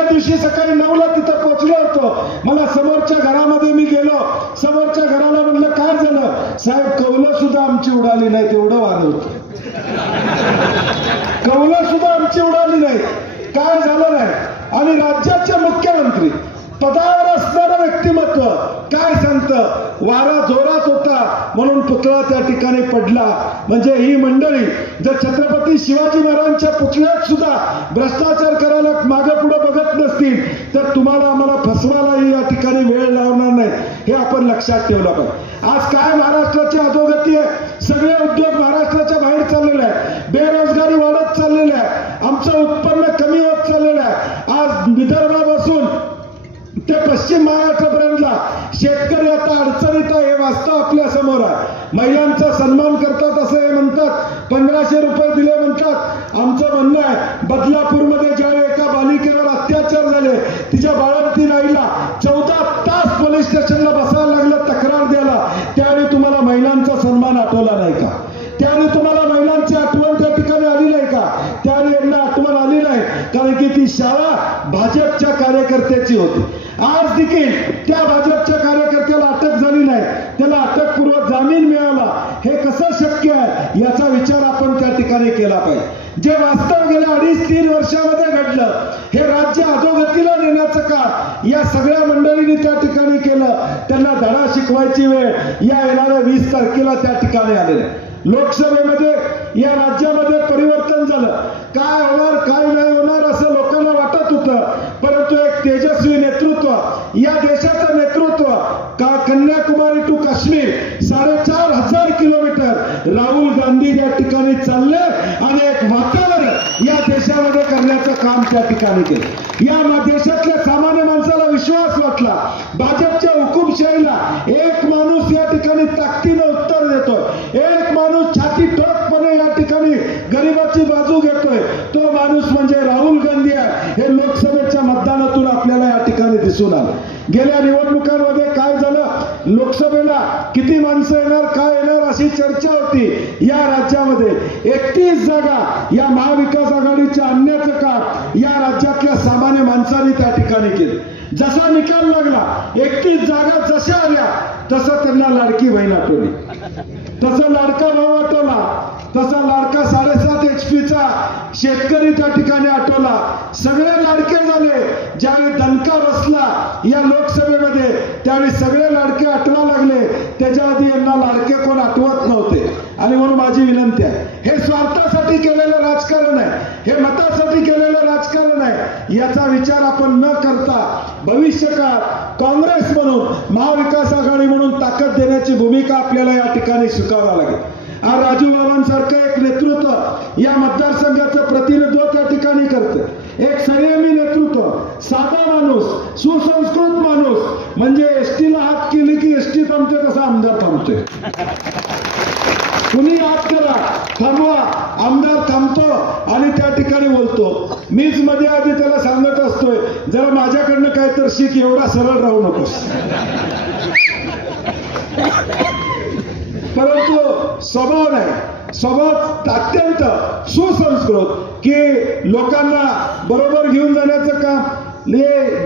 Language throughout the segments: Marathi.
दुसऱ्या दिवशी सकाळी 9ला तिथं पोहोचलो होतो. मला समोरच्या घरामध्ये मी गेलो, समोरच्या घराला म्हणलं काय झालं? साहेब कौलं सुद्धा आमची उडाली नाही, तेवढं वाद होतं. कौलं सुद्धा आमची उडाली नाही, काय झालं नाही. आणि राज्याचे मुख्यमंत्री पदावर असणारं व्यक्तिमत्व काय सांगतं? वारा जोरात होता म्हणून पुतळा त्या ठिकाणी पडला. म्हणजे ही मंडळी जर छत्रपती शिवाजी महाराजांच्या पुतळ्यात सुद्धा भ्रष्टाचार करायला मागे पुढे बघत नसतील तर तुम्हाला आम्हाला फसवायलाही या ठिकाणी वेळ लावणार नाही, हे आपण लक्षात ठेवलं पाहिजे. आज काय महाराष्ट्राची अधोगती आहे, सगळे उद्योग महाराष्ट्राच्या बाहेर चाललेले आहे, बेरोजगारी वाढत चाललेली आहे, आमचं उत्पन्न कमी होत चाललेलं आहे. आज विदर्भापासून ते पश्चिम महाराष्ट्रापर्यंतला शेतकरी आता अडचणीत आहे, हे वास्तव आपल्या समोर आहे. महिलांचा सन्मान करतात असं हे म्हणतात, 1500 रुपये दिले म्हणतात. आमचं म्हणणं आहे बदलापूरमध्ये ज्यावेळी एका बालिकेवर अत्याचार झाले, तिच्या बाळंतीण आईला 14 तास पोलीस स्टेशनला बसायला लागलं तक्रार द्यायला, त्यावेळी तुम्हाला महिलांचा सन्मान आठवला नाही का? त्यावेळी तुम्हाला महिलांची आठवण त्या ठिकाणी आली नाही का? त्यावेळी यांना आठवण आली नाही, कारण की ती शाळा भाजपच्या कार्यकर्त्याची होती. आज देखील त्या भाजपच्या कार्यकर्त्याला अटक झाली नाही, त्याला अटकपूर्व जामीन मिळाला. हे कसं शक्य आहे याचा विचार आपण त्या ठिकाणी केला पाहिजे. जे वास्तव गेल्या 2.5-3 वर्षामध्ये घडलं, हे राज्य अधोगतीला नेण्याचं काम या सगळ्या मंडळींनी त्या ठिकाणी केलं. त्यांना धडा शिकवायची वेळ या येणाऱ्या 20 तारखेला त्या ठिकाणी आलेली आहे. लोकसभेमध्ये या राज्यामध्ये परिवर्तन झालं, काय होणार काय नाही होणार असं लोकांना वाटत होतं, परंतु एक तेजस्वी नेतृत्व, या देशाचं नेतृत्व का कन्याकुमारी टू काश्मीर 4,500 किलोमीटर राहुल गांधी या ठिकाणी चालले आणि एक वातावरण या देशामध्ये करण्याचं काम त्या ठिकाणी केलं. या देशातल्या सामान्य माणसाला विश्वास वाटला. भाजपच्या हुकुमशाहीला एक माणूस या ठिकाणी ताकदीनं उत्तर देतोय, एक माणूस छाती ठोकपणे या ठिकाणी गरिबाची बाजू घेतोय, तो माणूस म्हणजे राहुल गांधी आहे. हे लोकसभेच्या मतदानातून आपल्याला या ठिकाणी दिसून आलं. गेल्या निवडणुकांमध्ये काय झालं, लोकसभेला किती माणसं येणार काय येणार अशी चर्चा होती. या राज्यामध्ये 31 जागा या महाविकास आघाडीच्या आणण्याचं काम या राज्यातल्या सामान्य माणसांनी त्या ठिकाणी केलं. जसा निकाल लागला 31 जागा जशा आल्या तसं त्यांना लाडकी बहीण आठवली, तसं लाडका भाऊ आठवला, तसा लाडका 7.5 HP शेतकरी त्या ठिकाणी आठवला. सगळे लाडके झाले. ज्यावेळी दणका बसला या लोकसभेमध्ये त्यावेळी सगळे लाडके आठवा लागले. त्याच्या आधी यांना लाडके कोण आठवत नव्हते. आणि म्हणून माझी विनंती आहे, हे स्वार्थासाठी केलेलं राजकारण आहे, हे मतासाठी केलेलं राजकारण आहे. याचा विचार आपण न करता भविष्यकाळात काँग्रेस म्हणून महाविकास आघाडी म्हणून ताकद देण्याची भूमिका आपल्याला या ठिकाणी स्वीकारावी लागेल. आज राजू बाबांसारखं एक नेतृत्व या मतदारसंघाचं प्रतिनिधित्व त्या ठिकाणी करतं. एक संयमी नेतृत्व, साधा माणूस, सुसंस्कृत माणूस, म्हणजे एसटीला हात केली की एसटी थांबते तसा आमदार थांबतोय. कुणी हात करा थांबवा, आमदार थांबतो आणि त्या ठिकाणी बोलतो. मीच मध्ये आधी त्याला सांगत असतोय, जरा माझ्याकडनं काय तर शिक, एवढा सरळ राहू नकोस. परंतु स्वभाव नाही, स्वभाव अत्यंत सुसंस्कृत की लोकांना बरोबर घेऊन जाण्याचं काम,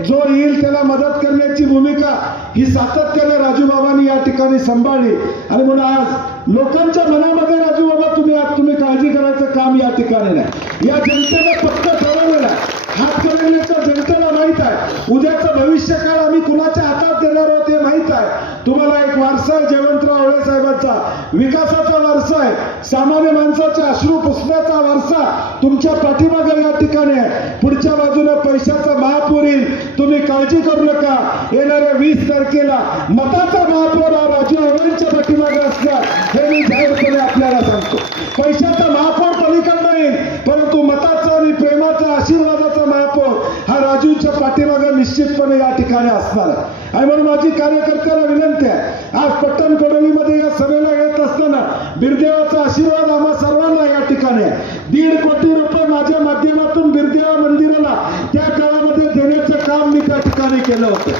जो येईल त्याला मदत करण्याची भूमिका ही सातत्याने राजूबाबांनी या ठिकाणी सांभाळली. आणि म्हणून आज लोकांच्या मनामध्ये राजूबाबा तुम्ही काळजी करायचं काम या ठिकाणी नाही. या जनतेने फक्त ठरवलेलं आहे, हातकणंगलेच्या जनतेला माहित आहे उद्याचं भविष्यकाळ आम्ही कुणाच्या हातात देणार आहोत हे माहित आहे. तुम्हाला एक वारसा आहे जयवंतराव होळे साहेबांचा, विकासाचा वारसा आहे, सामान्य माणसाचे अश्रू पुसण्याचा वारसा तुमच्या पाठीमागे या ठिकाणी आहे. पुढच्या बाजूने पैशाचा महापूर येईल, तुम्ही काळजी करू नका. येणाऱ्या 20 तारखेला मताचा महापौर हा राजू होळेंच्या पाठीमागे असणार हे मी जाहीरपणे आपल्याला सांगतो. पैशाचा महापौर पलीकडे येईल, परंतु मताचा आणि प्रेमाचा आशीर्वादाचा महापौर हा राजूच्या पाठीमागे निश्चितपणे या ठिकाणी असणार आहे. आणि म्हणून माझी कार्यकर्त्याला विनंती आहे, आज पट्टण कडोलीमध्ये या सभेला येत असताना बिरदेवाचा आशीर्वाद आम्हा सर्वांना या ठिकाणी आहे. 1.5 कोटी रुपये माझ्या माध्यमातून बिरदेवा मंदिराला त्या काळामध्ये देण्याचं काम मी त्या ठिकाणी केलं होतं.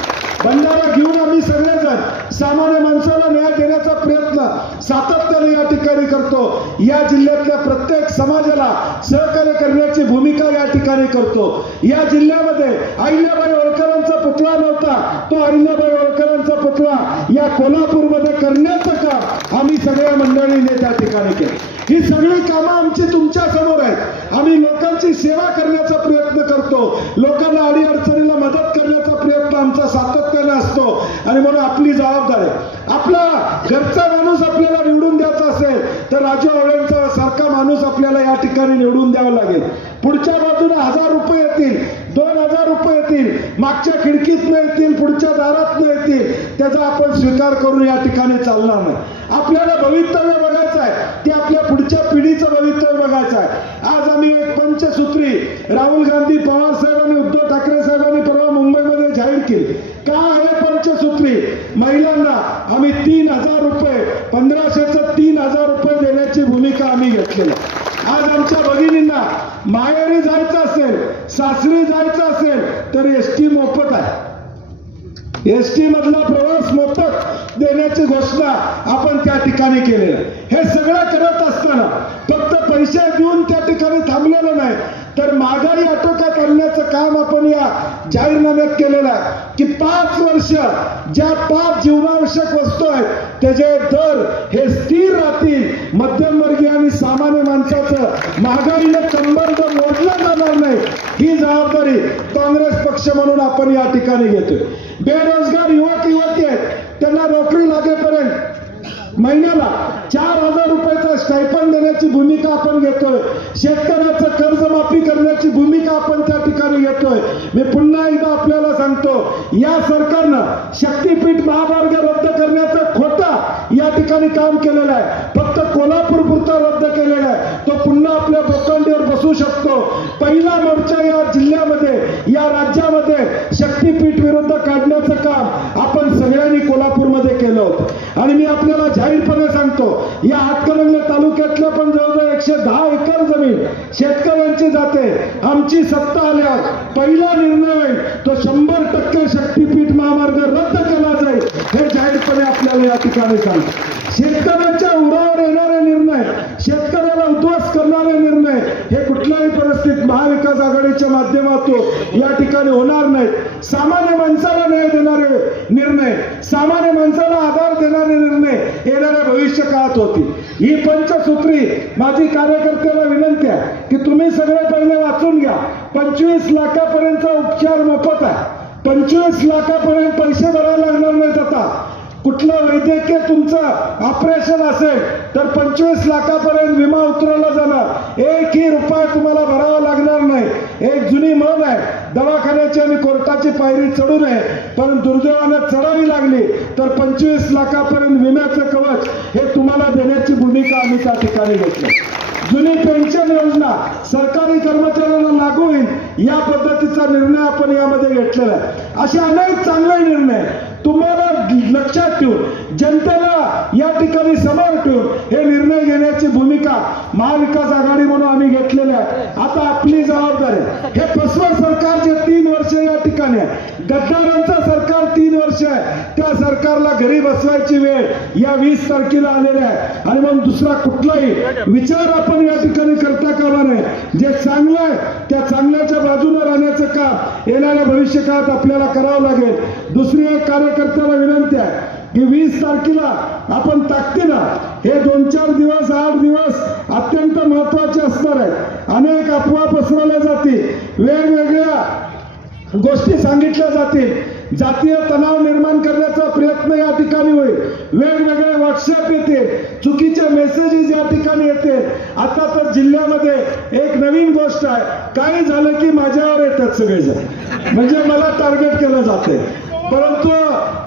भंडारा घेऊन आम्ही सगळेजण सामान्य माणसाला न्याय देण्याचा प्रयत्न सातत्याने या ठिकाणी करतो. या जिल्ह्यातल्या प्रत्येक समाजाला सहकार्य करण्याची भूमिका या ठिकाणी करतो. या जिल्ह्यामध्ये अहिल्याबाई होळकरांचा पुतळा नव्हता, तो अहिल्याबाई होळकरांचा पुतळा या कोल्हापूरमध्ये करण्याचं काम आम्ही सगळ्या मंडळीने त्या ठिकाणी केलं. ही सगळी कामं आमची तुमच्या समोर आहेत. आम्ही लोकांची सेवा करण्याचा प्रयत्न करतो, लोकांना अडीअडचणीला मदत करण्याचा प्रयत्न आमचा सातत्याने असतो. आणि म्हणून आपली जबाबदारी, आपला घरचा माणूस आपल्याला निवडून द्यायचा असेल तर राजू आवळेंचा सारखा माणूस आपल्याला या ठिकाणी निवडून द्यावा लागेल. पुढच्या बाजूला 1000 रुपये येतील, 2000 रुपये येतील, मागच्या खिडकीत येतील, पुढच्या दारात येतील, त्याचा आपण स्वीकार करून या ठिकाणी चालणार नाही. आपल्याला भवितव्य बघायचं आहे, ते आपल्या पुढच्या पिढीचं भवितव्य बघायचं आहे. आज आम्ही एक पंचसूत्री राहुल गांधी, पवार साहेबांनी, उद्धव ठाकरे साहेबांनी परवा मुंबईमध्ये जाहीर केली. काय आहे पंचसूत्री? महिलांना आम्ही 3000 रुपये, 1500चं 3000 रुपये देण्याची भूमिका आम्ही घेतलेली. आज आमच्या भगिनींना माहेरी जायचं असेल, सासरी जायचं असेल तर एसटी मोफत आहे. एसटी मधला प्रवास मोफत देण्याची घोषणा आपण त्या ठिकाणी केलेली आहे. हे सगळं करत असताना फक्त पैसे देऊन त्या ठिकाणी थांबलेलं नाही, तर महागाई आटोक्यात आणण्याचं काम आपण या जाहीरनाम्यात केलेलं आहे की 5 वर्ष ज्या 5 जीवनावश्यक वस्तू आहेत त्याचे दर हे स्थिर राहतील. मध्यमवर्गीय आणि सामान्य माणसाचं महागाईने कंबरड मोडलं जाणार नाही, ही जबाबदारी काँग्रेस पक्ष म्हणून आपण या ठिकाणी घेतोय. बेरोजगार युवक युवती आहेत, त्यांना नोकरी लागेपर्यंत महिन्याला 4000 रुपयाचा स्टायपंड देण्याची भूमिका आपण घेतोय. शेतकऱ्याचं कर्जमाफी करण्याची भूमिका आपण त्या ठिकाणी घेतोय. मी पुन्हा एकदा आपल्याला सांगतो, या सरकारनं शक्तीपीठ महामार्ग रद्द करण्याचं खोटा या ठिकाणी काम केलेलं आहे. फक्त कोल्हापूर पुरता रद्द केलेला आहे, तो पुन्हा आपल्या बोकांडीवर बसू शकतो. पहिला मोर्चा या जिल्ह्यामध्ये, या राज्यामध्ये शक्तीपीठ विरुद्ध काढण्याचं काम आपण सगळ्यांनी कोल्हापूरमध्ये केलं होतं. आणि मी आपल्याला जाहीरपणे सांगतो, या हातकणंगले तालुक्यातल्या पण जवळजवळ 110 एकर जमीन शेतकऱ्यांची जाते. आमची सत्ता आल्यावर पहिला निर्णय होईल तो 100% शक्तीपीठ महामार्ग रद्द केला जाईल, हे जाहीरपणे आपल्याला या ठिकाणी सांगतो. शेतकऱ्यांच्या उरावर येणारे निर्णय, शेतकऱ्याला उद्ध्वस्त करणारे निर्णय हे कुठल्याही परिस्थितीत महाविकास आघाडीच्या माध्यमातून या ठिकाणी होणार नाहीत. सामान्य माणसाला न्याय देणारे निर्णय, सामान्य माणसाला आधार देणारे निर्णय येणाऱ्या भविष्य काळात होतील. ही पंचसूत्री माझी कार्यकर्त्याला विनंती आहे की तुम्ही सगळे पहिले वाचून घ्या. 25 लाखापर्यंतचा उपचार मोफत आहे. 25 लाखापर्यंत पैसे भरायला लागणार नाहीत. आता कुठलं वैद्यकीय तुमचं ऑपरेशन असेल तर 25 लाखापर्यंत विमा उतरवला जाणार. 1ही रुपया तुम्हाला भरावा लागणार नाही. एक जुनी म्हण आहे, दवाखान्याची आणि कोर्टाची पायरी चढू नये, पण दुर्दैवानं चढावी लागली तर 25 लाखापर्यंत विम्याचं कवच हे तुम्हाला देण्याची भूमिका आम्ही त्या ठिकाणी घेतली. जुनी पेन्शन योजना सरकारी कर्मचाऱ्यांना लागू होईल या पद्धतीचा निर्णय आपण यामध्ये घेतलेला आहे. असे अनेक चांगले निर्णय तुम्हाला लक्षात ठेवून, जनतेला या ठिकाणी समोर ठेवून हे निर्णय घेण्याची भूमिका महाविकास आघाडी म्हणून आम्ही घेतलेली आहे. आता आपली जबाबदारी, हे फसवं सरकार जे 3 वर्ष या ठिकाणी आहे, गद्दारांचं सरकार 3 वर्ष आहे, त्या सरकारला घरी बसवायची वेळ या 20 तारखेला आलेली आहे. आणि मग दुसरा कुठलाही विचार आपण या ठिकाणी करता कामा नये. जे चांगलं आहे त्या चांगल्याच्या बाजूने राहण्याचं काम येणाऱ्या भविष्य काळात आपल्याला करावं लागेल. दुसरी एक कार्यकर्त्याला विनंती आहे की 20 तारखेला आपण ताकदीनं हे 2-4 दिवस, 8 दिवस अत्यंत महत्वाचे असणार आहेत. अनेक अफवा पसरवल्या जातील, वेगवेगळ्या गोष्टी सांगितल्या जातील, जातीय तणाव निर्माण करण्याचा प्रयत्न या ठिकाणी होईल, वेगवेगळे व्हॉट्सअप येते, चुकीचे मेसेजेस या ठिकाणी येते. आता तर जिल्ह्यामध्ये एक नवीन गोष्ट आहे, काही झालं की माझ्यावर येतात सगळेजण, म्हणजे मला टार्गेट केलं जाते. परंतु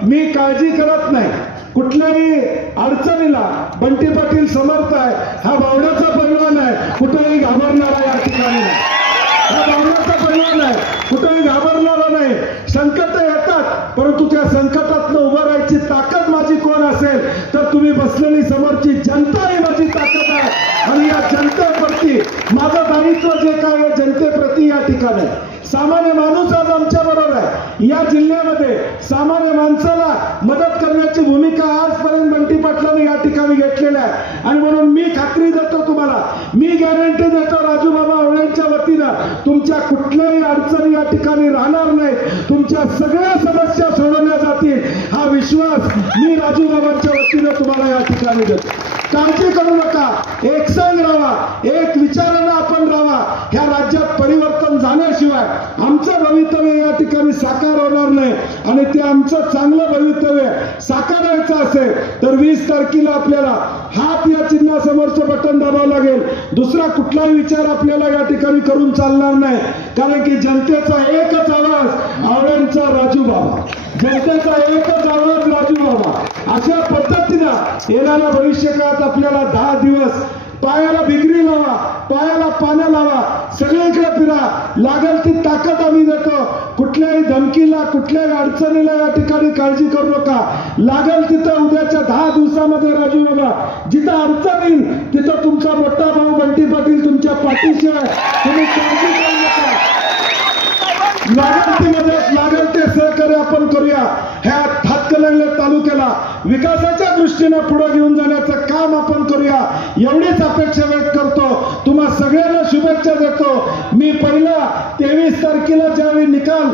मी काळजी करत नाही. कुठल्याही अडचणीला बंटी पाटील समर्थ आहे. हा भावनाचा पैलवान आहे, कुठेही घाबरणारा या ठिकाणी नाही. हा भावनाचा पैलवान आहे, कुठेही घाबरणारा नाही. संकट येतात, परंतु त्या संकटातनं उभं राहायची ताकद माझी कोण असेल तर तुम्ही बसलेली समोरची जनता ही माझी ताकद आहे. आणि या जनतेप्रती माझं दायित्व जे काय आहे जनतेप्रती या ठिकाणी आहे. सामान्य माणूस आज आमच्या बरोबर आहे. या जिल्ह्यामध्ये सामान्य माणसाला मदत करण्याची भूमिका आजपर्यंत बंटी पाटलांनी या ठिकाणी घेतलेली आहे. आणि म्हणून मी खात्री देतो तुम्हाला, मी गॅरंटी देतो राजूबाबा आवळेंच्या वतीनं तुमच्या कुठल्याही अडचणी या ठिकाणी राहणार नाही, तुमच्या सगळ्या समस्या सोडवल्या जातील हा विश्वास मी राजूबाबांच्या वतीनं तुम्हाला या ठिकाणी देतो. काळजी करू नका, एक संघ राहा, एक विचारानं आपण राहा. ह्या राज्यात परिवर्तन झाल्याशिवाय आमचं भवितव्य या ठिकाणी साकार होणार नाही. आणि ते आमचं चांगलं भवितव्य साकारायचं असेल तर 20 तारखेला आपल्याला हात या चिन्हासमोरचं बटन दाबावं लागेल. दुसरा कुठलाही विचार आपल्याला या ठिकाणी करून चालणार नाही. कारण की जनतेचा एकच आवाज आवळेंचा राजूबाबा, जनतेचा एकच आवाज राजूबाबा. अशा पद्धतीनं येणाऱ्या भविष्यकाळात आपल्याला 10 दिवस पायाला बिगरी लावा, पायाला पाण्या लावा, सगळीकडे फिरा, लागेल ती ताकद आम्ही देतो. कुठल्याही धमकीला, कुठल्याही अडचणीला या ठिकाणी काळजी करू नका. लागेल तिथं उद्याच्या 10 दिवसामध्ये राजू बाबा जिथं अडचण येईल तिथं तुमचा मोठा भाऊ बंटी पाटील तुमच्या पाठीशी आहे. तुम्ही काळजी करू नका. लागेल ती मदत, लागेल ते सहकार्य आपण करूया. ह्या हातकणंगले तालुक्याला विकासाच्या दृष्टीने पुढे घेऊन जाण्याचं काम आपण करूया, एवढीच अपेक्षा व्यक्त करतो. तुम्हा सगळ्यांना शुभेच्छा देतो. मी पहिला 23 तारखेला ज्यावेळी निकाल